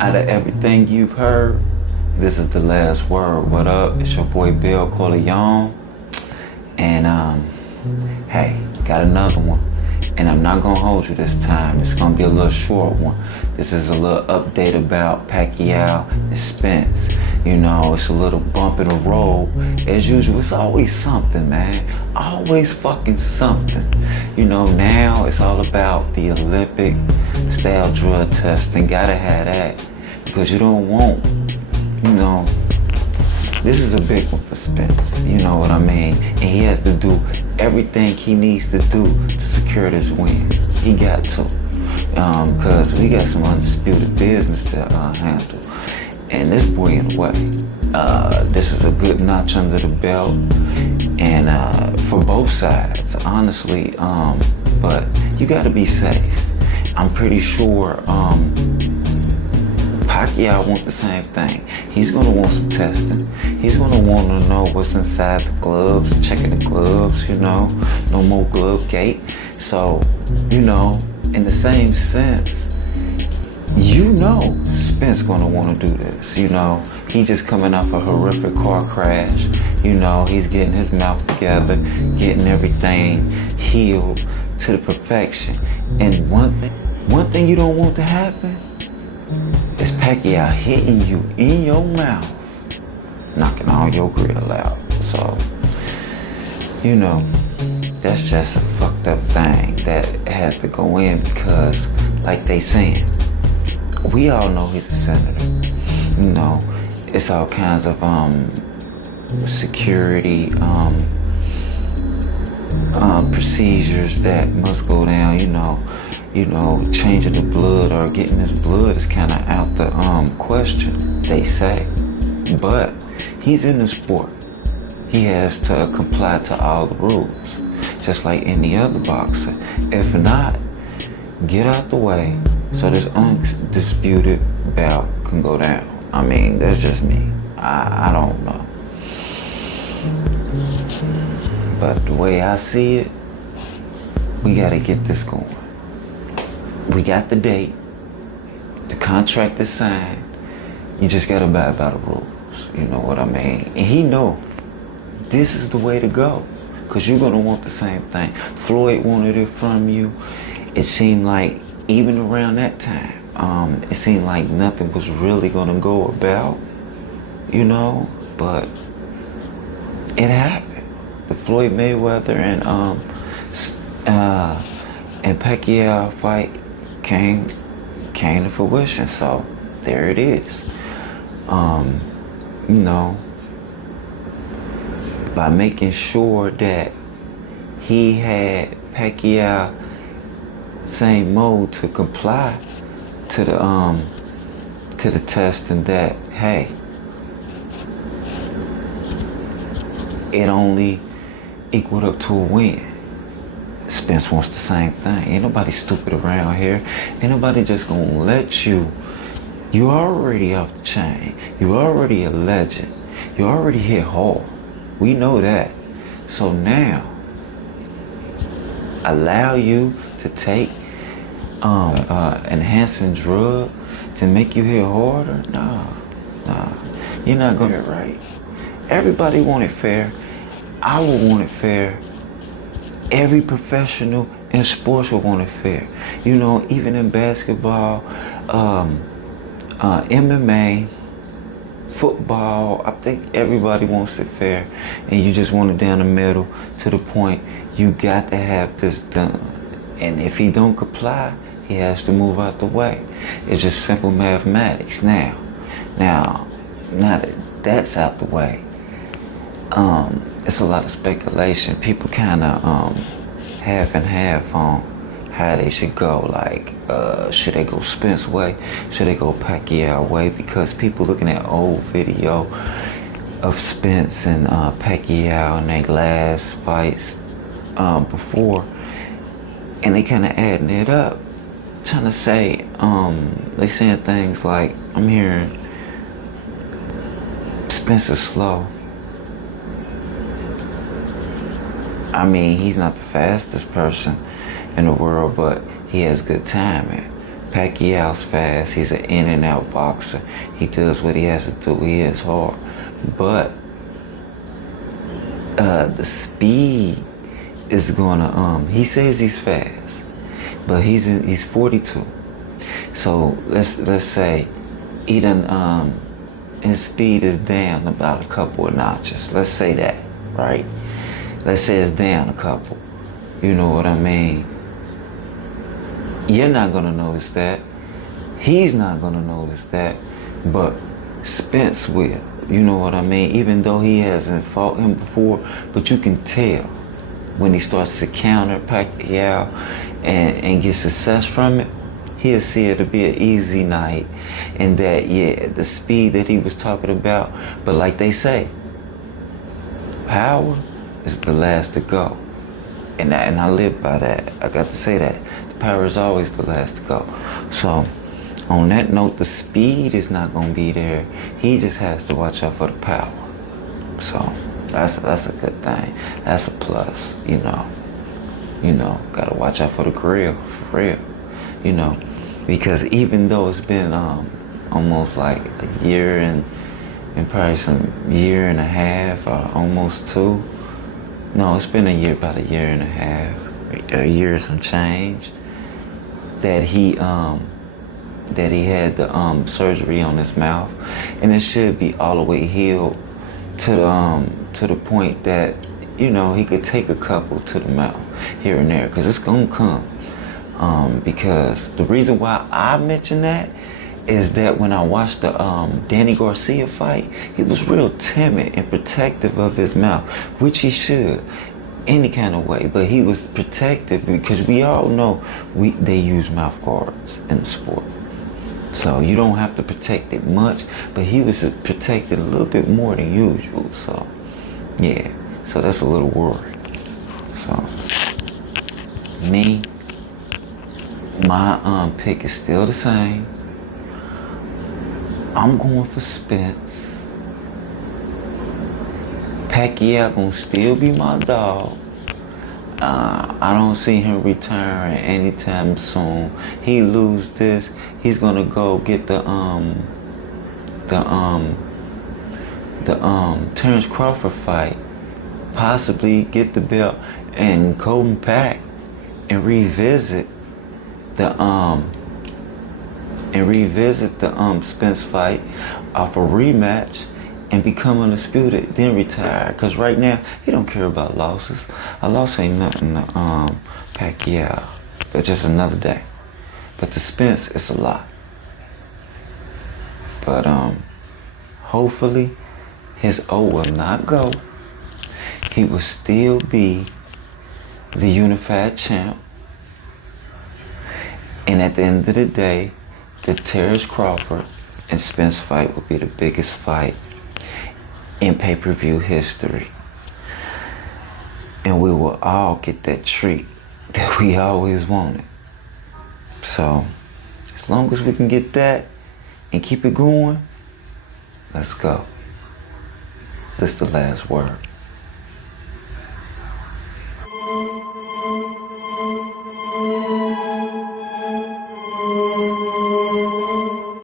Out of everything you've heard, this is the last word. What up? It's your boy Bill Corleone. And hey, got another one. And I'm not gonna hold you this time. It's gonna be a little short one. This is a little update about Pacquiao and Spence. You know, it's a little bump in the road. As usual, it's always something, man. Always fucking something. You know, now it's all about the Olympic style drug testing. Gotta have that. Because you don't want, you know, this is a big one for Spence, you know what I mean? And he has to do everything he needs to do to secure this win. He got to. Because we got some undisputed business to handle. And this boy in the way. This is a good notch under the belt. And for both sides, honestly, but you gotta be safe. I'm pretty sure Pacquiao wants the same thing. He's gonna want some testing. He's gonna want to know what's inside the gloves, checking the gloves, you know, no more glove gate. So, you know, in the same sense, you know Spence gonna want to do this, you know. He just coming off a horrific car crash, you know, he's getting his mouth together, getting everything healed to the perfection. And one thing you don't want to happen is Pacquiao hitting you in your mouth, knocking all your grill out. So, you know, that's just a fucked up thing that has to go in because, like they saying, we all know he's a senator. You know, it's all kinds of security procedures that must go down, you know, changing the blood or getting his blood is kind of out the question, they say. But he's in the sport. He has to comply to all the rules, just like any other boxer. If not, get out the way so this undisputed bout can go down. I mean, that's just me. I don't know. But the way I see it, we gotta get this going. We got the date, the contract is signed, you just gotta abide by the rules, you know what I mean? And he know this is the way to go, because you're gonna want the same thing. Floyd wanted it from you. It seemed like even around that time, it seemed like nothing was really gonna go about, you know, but it happened. The Floyd Mayweather and Pacquiao fight came to fruition, so there it is. You know, by making sure that he had Pacquiao same mode to comply to the testing, that hey, it only equaled up to a win. Spence wants the same thing. Ain't nobody stupid around here. Ain't nobody just gonna let you. You already off the chain. You already a legend. You already hit hard. We know that. So now, allow you to take enhancing drug to make you hit harder? Nah. You're not gonna get it right. Everybody want it fair. I would want it fair. Every professional in sports would want it fair. You know, even in basketball, MMA, football, I think everybody wants it fair. And you just want it down the middle to the point you got to have this done. And if he don't comply, he has to move out the way. It's just simple mathematics. Now that that's out the way, it's a lot of speculation. People kind of half and half on how they should go. Like, should they go Spence way? Should they go Pacquiao way? Because people looking at old video of Spence and Pacquiao and their last fights before, and they kind of adding it up, trying to say, they saying things like, I'm hearing Spence is slow. I mean, he's not the fastest person in the world, but he has good timing. Pacquiao's fast. He's an in and out boxer. He does what he has to do. He is hard. But the speed is gonna he says he's fast, but he's 42. So let's say he done his speed is down about a couple of notches. Let's say that, right? Let's say it's down a couple. You know what I mean? You're not gonna notice that. He's not gonna notice that, but Spence will. You know what I mean? Even though he hasn't fought him before, but you can tell when he starts to counter Pacquiao and get success from it, he'll see it to be an easy night. And that, yeah, the speed that he was talking about, but like they say, power is the last to go. And I live by that. I got to say that. The power is always the last to go. So, on that note, the speed is not going to be there. He just has to watch out for the power. So, that's a good thing. That's a plus, you know. You know, got to watch out for the grill, for real. You know, because even though it's been almost like a year and probably some year and a half or almost two. No, it's been about a year and a half, a year and some change that he had the surgery on his mouth, and it should be all the way healed to the point that, you know, he could take a couple to the mouth here and there, because it's gonna come. Because the reason why I mention that is that when I watched the Danny Garcia fight, he was real timid and protective of his mouth, which he should, any kind of way. But he was protective because we all know they use mouth guards in the sport. So you don't have to protect it much, but he was protected a little bit more than usual. So, yeah, so that's a little worried. So, my pick is still the same. I'm going for Spence. Pacquiao gonna still be my dog. I don't see him retiring anytime soon. He lose this, he's gonna go get the Terrence Crawford fight, possibly get the belt and go back and revisit the Spence fight off a rematch and become undisputed, then retire. Because right now, he don't care about losses. A loss ain't nothing to Pacquiao, but just another day. But to Spence, it's a lot. But hopefully, his O will not go. He will still be the unified champ. And at the end of the day, the Terrence Crawford and Spence fight will be the biggest fight in pay-per-view history. And we will all get that treat that we always wanted. So, as long as we can get that and keep it going, let's go. This is the last word.